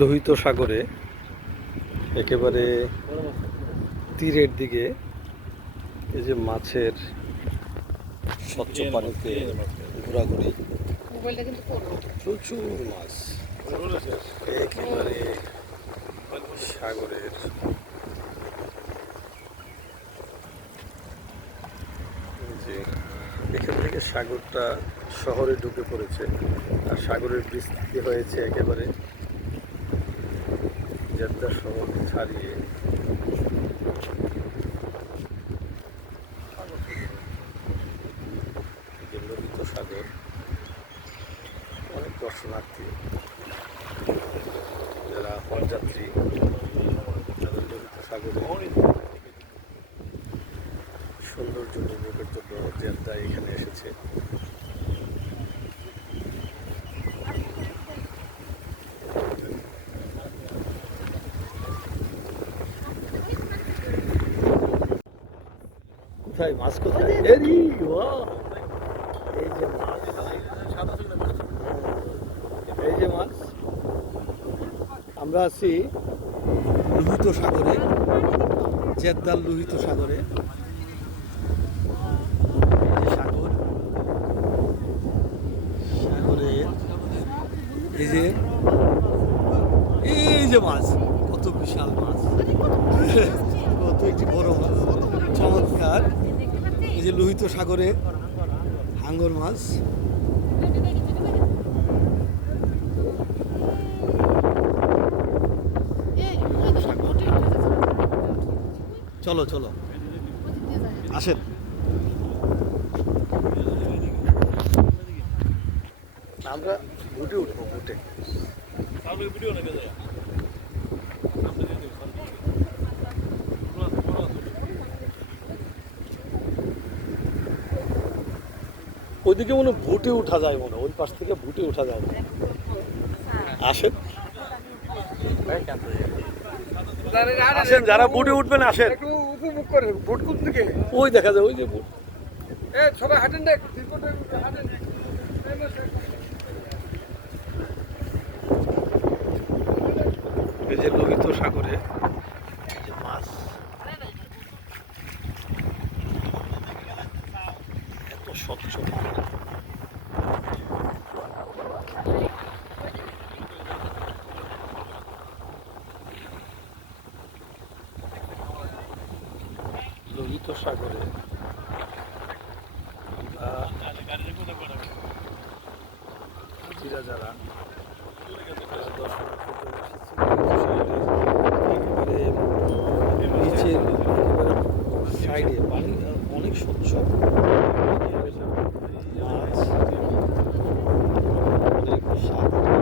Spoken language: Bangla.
লোহিত সাগরে একেবারে তীরের দিকে এই যে মাছের স্বচ্ছ পানিতে ঘোরাঘুরি, প্রচুর মাছ একেবারে সাগরের যে এখান থেকে সাগরটা শহরে ঢুকে পড়েছে আর সাগরের বিস্তৃতি হয়েছে একেবারে জেদ্দা শহর ছাড়িয়ে লোহিত সাগর। অনেক দর্শনার্থী যারা হজযাত্রী তাদের লোহিত সাগরে সৌন্দর্য উপভোগের জন্য জেদ্দা এখানে এসেছে। কোথায় মাছ, কোথায়? এই যে মাছ, এই যে মাছ। আমরা আছি লোহিত সাগরে, জেদ্দার লোহিত সাগরে। সাগর, সাগরের এই যে মাছ, কত বিশাল মাছ, কত একটি বড় মাছ, চমৎকার। এই যে লোহিত সাগরে হাঙ্গর মাছ। চলো চলো আসেন। আমরা বুটে উঠবো, বুটে। ওইদিকে মনে বুটে উঠা যায়, মনে ওই পাশ থেকে বুটে উঠা যায়। আসেন আসেন, যারা বুটে উঠবেন আসেন। উপভোগ করে বুট কোন দিকে? ওই দেখা যায়, ওই যে বুট। সবাই হাঁটেন দেখ। এই যে লোহিত সাগরে মাছ, এত স্বচ্ছ। লোহিত সাগরে যারা নিচের সাইডে পানি অনেক স্বচ্ছ, মাছ অনেক স্বাদ।